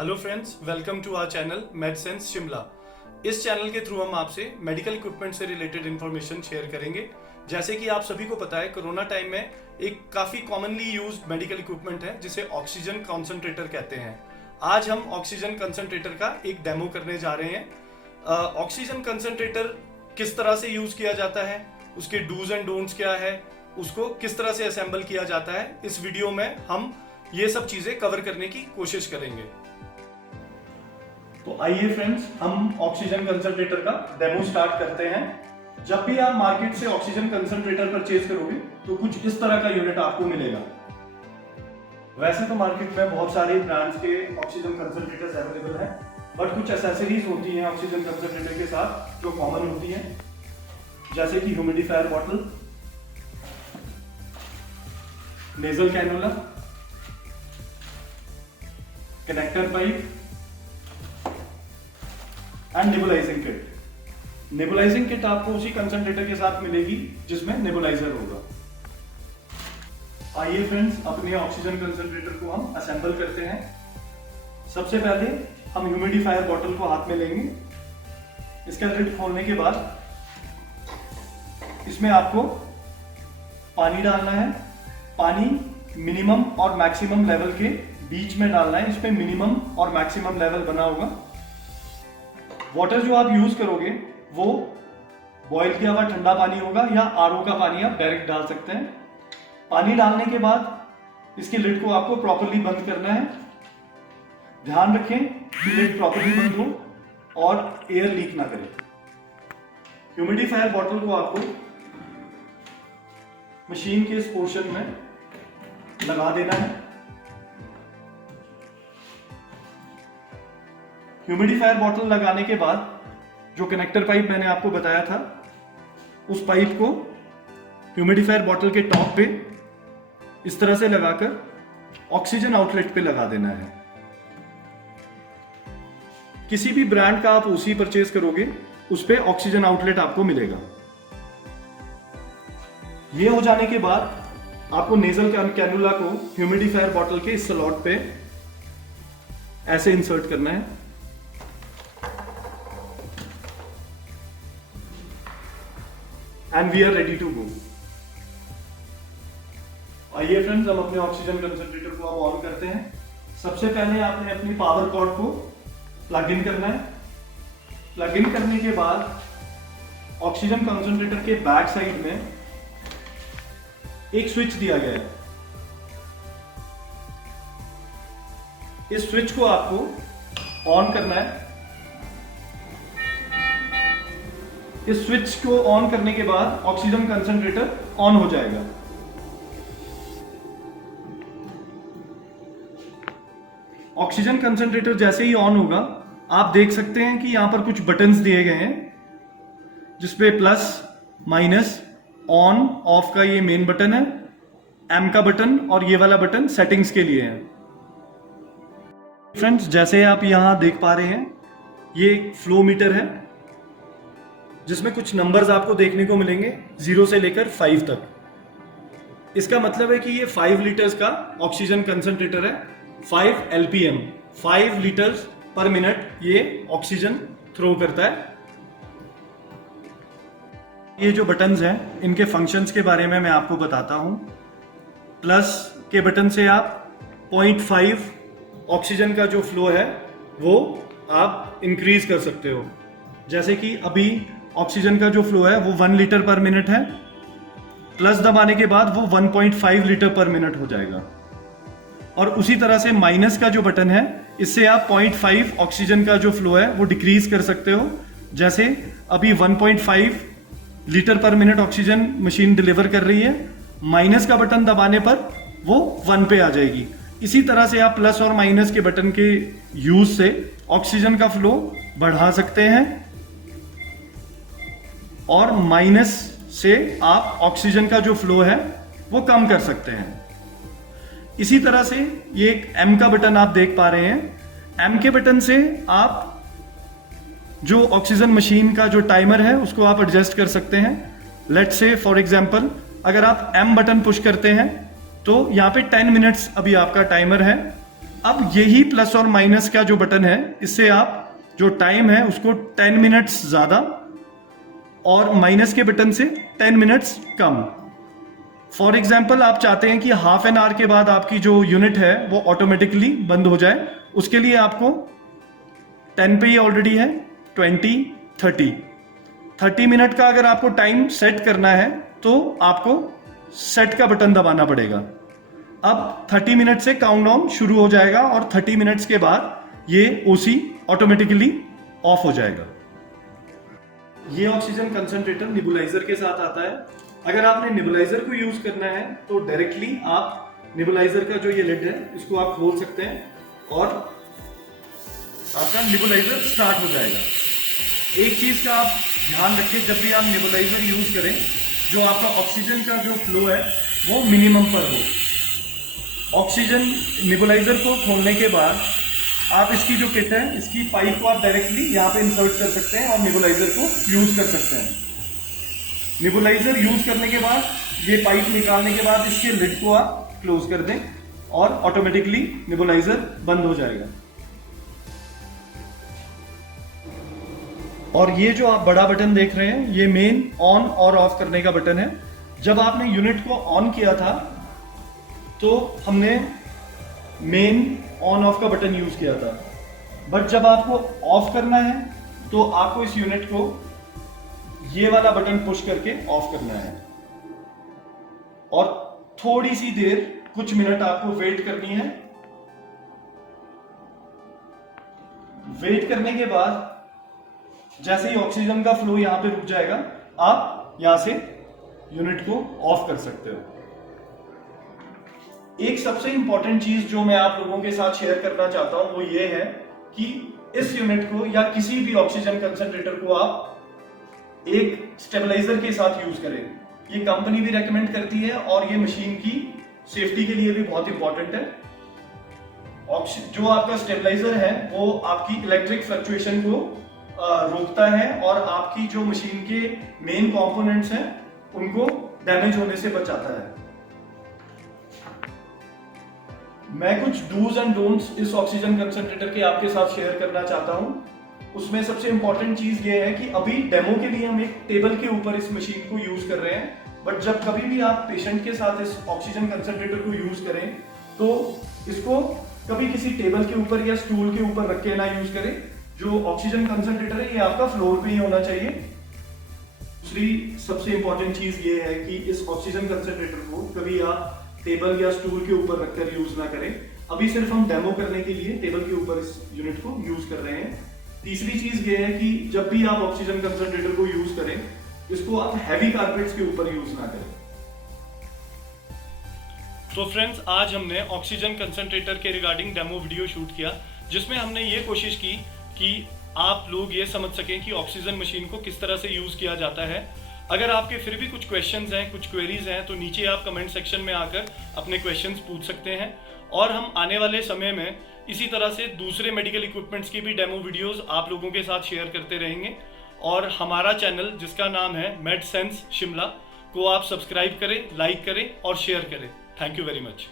Hello friends, welcome to our channel Medsense Shimla. इस channel के through हम आपसे मेडिकल इक्विपमेंट से रिलेटेड इन्फॉर्मेशन शेयर करेंगे। जैसे कि आप सभी को पता है, कोरोना टाइम में एक काफ़ी कॉमनली यूज्ड मेडिकल इक्विपमेंट है जिसे ऑक्सीजन कंसंट्रेटर कहते हैं। आज हम ऑक्सीजन कंसंट्रेटर का एक डेमो करने जा रहे हैं। ऑक्सीजन कंसंट्रेटर किस तरह से यूज़ किया जाता है, उसके डूज एंड डोंट्स क्या है, उसको किस तरह से असेंबल किया जाता है, इस वीडियो में हम ये सब चीज़ें कवर करने की कोशिश करेंगे। तो आइए फ्रेंड्स, हम ऑक्सीजन कंसंट्रेटर का डेमो स्टार्ट करते हैं। जब भी आप मार्केट से ऑक्सीजन कंसंट्रेटर परचेज करोगे तो कुछ इस तरह का यूनिट आपको मिलेगा। वैसे तो मार्केट में बहुत सारे ब्रांड्स के ऑक्सीजन कंसंट्रेटर्स अवेलेबल हैं, बट कुछ एसेसरीज होती हैं ऑक्सीजन कंसंट्रेटर के साथ जो कॉमन होती हैं, जैसे कि humidifier bottle, nasal cannula, connector pipe and nebulizing kit. Nebulizing kit आपको उसी कंसंट्रेटर के साथ मिलेगी जिसमें नेबुलाइजर होगा। आइए फ्रेंड्स, अपने ऑक्सीजन कंसंट्रेटर को हम असेंबल करते हैं। सबसे पहले हम ह्यूमिडिफायर बॉटल को हाथ में लेंगे। इसका लिड खोलने के बाद इसमें आपको पानी डालना है। पानी मिनिमम और मैक्सिमम लेवल के बीच में डालना है। इसमें मिनिमम और मैक्सिमम लेवल बना होगा। वाटर जो आप यूज करोगे वो बॉयल किया हुआ ठंडा पानी होगा या आरओ का पानी आप डायरेक्ट डाल सकते हैं। पानी डालने के बाद इसके लिड को आपको प्रॉपर्ली बंद करना है। ध्यान रखें कि लिड प्रॉपर्ली बंद हो और एयर लीक ना करे। ह्यूमिडिफायर बॉटल को आपको मशीन के इस पोर्शन में लगा देना है। ह्यूमिडिफायर बॉटल लगाने के बाद जो कनेक्टर पाइप मैंने आपको बताया था, उस पाइप को ह्यूमिडिफायर बॉटल के टॉप पे इस तरह से लगाकर ऑक्सीजन आउटलेट पे लगा देना है। किसी भी ब्रांड का आप ओसी परचेज करोगे उस पे ऑक्सीजन आउटलेट आपको मिलेगा। ये हो जाने के बाद आपको नेजल कैनुला को ह्यूमिडिफायर बॉटल के इस स्लॉट पे ऐसे इंसर्ट करना है। And we are ready to go. आइए फ्रेंड्स, हम अपने ऑक्सीजन कंसंट्रेटर को अब ऑन करते हैं। सबसे पहले आपने अपनी पावर कॉर्ड को प्लग इन करना है। प्लग इन करने के बाद ऑक्सीजन कंसंट्रेटर के बैक साइड में एक स्विच दिया गया है। इस स्विच को आपको ऑन करना है। इस स्विच को ऑन करने के बाद ऑक्सीजन कंसंट्रेटर ऑन हो जाएगा। ऑक्सीजन कंसंट्रेटर जैसे ही ऑन होगा, आप देख सकते हैं कि यहां पर कुछ बटन्स दिए गए हैं जिसपे प्लस, माइनस, ऑन ऑफ का ये मेन बटन है, एम का बटन और ये वाला बटन सेटिंग्स के लिए है। फ्रेंड्स, जैसे आप यहां देख पा रहे हैं, ये फ्लो मीटर है जिसमें कुछ नंबर्स आपको देखने को मिलेंगे 0 से लेकर 5 तक। इसका मतलब है कि ये 5 लीटर्स का ऑक्सीजन कंसंट्रेटर है। 5 LPM, 5 लीटर्स पर मिनट ये ऑक्सीजन थ्रो करता है। ये जो बटन्स हैं, इनके फंक्शंस के बारे में मैं आपको बताता हूं। प्लस के बटन से आप 0.5 ऑक्सीजन का जो फ्लो है वो आप इंक्रीज कर सकते हो। जैसे कि अभी ऑक्सीजन का जो फ्लो है वो 1 लीटर पर मिनट है। प्लस दबाने के बाद वो 1.5 लीटर पर मिनट हो जाएगा। और उसी तरह से माइनस का जो बटन है, इससे आप 0.5 ऑक्सीजन का जो फ्लो है वो डिक्रीज कर सकते हो। जैसे अभी 1.5 लीटर पर मिनट ऑक्सीजन मशीन डिलीवर कर रही है, माइनस का बटन दबाने पर वो 1 पे आ जाएगी। इसी तरह से आप प्लस और माइनस के बटन के यूज से ऑक्सीजन का फ्लो बढ़ा सकते हैं और माइनस से आप ऑक्सीजन का जो फ्लो है वो कम कर सकते हैं। इसी तरह से ये एक एम का बटन आप देख पा रहे हैं। एम के बटन से आप जो ऑक्सीजन मशीन का जो टाइमर है उसको आप एडजस्ट कर सकते हैं। लेट्स से फॉर एग्जांपल, अगर आप एम बटन पुश करते हैं तो यहाँ पे 10 मिनट्स अभी आपका टाइमर है अब यही प्लस और माइनस का जो बटन है, इससे आप जो टाइम है उसको 10 मिनट्स ज्यादा और माइनस के बटन से 10 मिनट्स कम। फॉर एग्जाम्पल आप चाहते हैं कि हाफ एन आवर के बाद आपकी जो यूनिट है वो ऑटोमेटिकली बंद हो जाए, उसके लिए आपको 10 पे ही ऑलरेडी है 20, 30 मिनट का अगर आपको टाइम सेट करना है तो आपको सेट का बटन दबाना पड़ेगा। अब 30 मिनट से काउंटडाउन शुरू हो जाएगा और 30 मिनट्स के बाद ये ओसी ऑटोमेटिकली ऑफ हो जाएगा। ये ऑक्सीजन कंसंट्रेटर नेबुलाइजर के साथ आता है। अगर आपने नेबुलाइजर को यूज करना है तो डायरेक्टली आप नेबुलाइजर का जो ये लिड है इसको आप खोल सकते हैं और आपका नेबुलाइजर स्टार्ट हो जाएगा। एक चीज का आप ध्यान रखें, जब भी आप नेबुलाइजर यूज करें, जो आपका ऑक्सीजन का जो फ्लो है वो मिनिमम पर हो। ऑक्सीजन नेबुलाइजर को खोलने के बाद आप इसकी जो किट है, इसकी पाइप को आप डायरेक्टली यहाँ पे इंसर्ट कर सकते हैं और नेबुलाइजर को यूज कर सकते हैं। नेबुलाइजर यूज करने के बाद ये पाइप निकालने के बाद इसके लिड को आप क्लोज कर दें और ऑटोमेटिकली नेबुलाइजर बंद हो जाएगा। और ये जो आप बड़ा बटन देख रहे हैं, ये मेन ऑन और ऑफ करने का बटन है। जब आपने यूनिट को ऑन किया था तो हमने मेन ऑन ऑफ का बटन यूज किया था, बट जब आपको ऑफ करना है तो आपको इस यूनिट को ये वाला बटन पुश करके ऑफ करना है और थोड़ी सी देर, कुछ मिनट आपको वेट करनी है। वेट करने के बाद जैसे ही ऑक्सीजन का फ्लो यहां पे रुक जाएगा, आप यहां से यूनिट को ऑफ कर सकते हो। एक सबसे इंपॉर्टेंट चीज जो मैं आप लोगों के साथ शेयर करना चाहता हूं वो ये है कि इस यूनिट को या किसी भी ऑक्सीजन कंसंट्रेटर को आप एक स्टेबलाइजर के साथ यूज करें। ये कंपनी भी रेकमेंड करती है और ये मशीन की सेफ्टी के लिए भी बहुत इंपॉर्टेंट है। जो आपका स्टेबलाइजर है वो आपकी इलेक्ट्रिक फ्लक्चुएशन को रोकता है और आपकी जो मशीन के मेन कंपोनेंट्स हैं उनको डैमेज होने से बचाता है। मैं कुछ डूज एंड डोंट्स इस ऑक्सीजन कंसंट्रेटर के आपके साथ शेयर करना चाहता हूं। उसमें सबसे इंपॉर्टेंट चीज ये है कि अभी डेमो के लिए हम एक टेबल के ऊपर इस मशीन को यूज कर रहे हैं, बट जब कभी भी आप पेशेंट के साथ इस ऑक्सीजन कंसंट्रेटर को यूज करें तो इसको कभी किसी टेबल के ऊपर या स्टूल के ऊपर रख के ना यूज करें। जो ऑक्सीजन कंसंट्रेटर है ये आपका फ्लोर पे ही होना चाहिए। दूसरी सबसे इंपॉर्टेंट चीज ये है कि इस ऑक्सीजन कंसंट्रेटर को कभी आप टेबल या स्टूल के ऊपर रखकर यूज ना करें। अभी सिर्फ हम डेमो करने के लिए टेबल के ऊपर इस यूनिट को यूज कर रहे हैं। तीसरी चीज ये है कि जब भी आप ऑक्सीजन कंसंट्रेटर को यूज करें, इसको आप हैवी कारपेट्स के ऊपर यूज ना करें। तो फ्रेंड्स, आज हमने ऑक्सीजन कंसंट्रेटर के रिगार्डिंग डेमो वीडियो शूट किया, जिसमें हमने ये कोशिश की कि आप लोग ये समझ सकें कि ऑक्सीजन मशीन को किस तरह से यूज किया जाता है। अगर आपके फिर भी कुछ क्वेश्चंस हैं, कुछ क्वेरीज हैं, तो नीचे आप कमेंट सेक्शन में आकर अपने क्वेश्चंस पूछ सकते हैं और हम आने वाले समय में इसी तरह से दूसरे मेडिकल इक्विपमेंट्स की भी डेमो वीडियोस आप लोगों के साथ शेयर करते रहेंगे। और हमारा चैनल जिसका नाम है मेडसेंस शिमला को आप सब्सक्राइब करें, लाइक करें और शेयर करें। Thank you very much.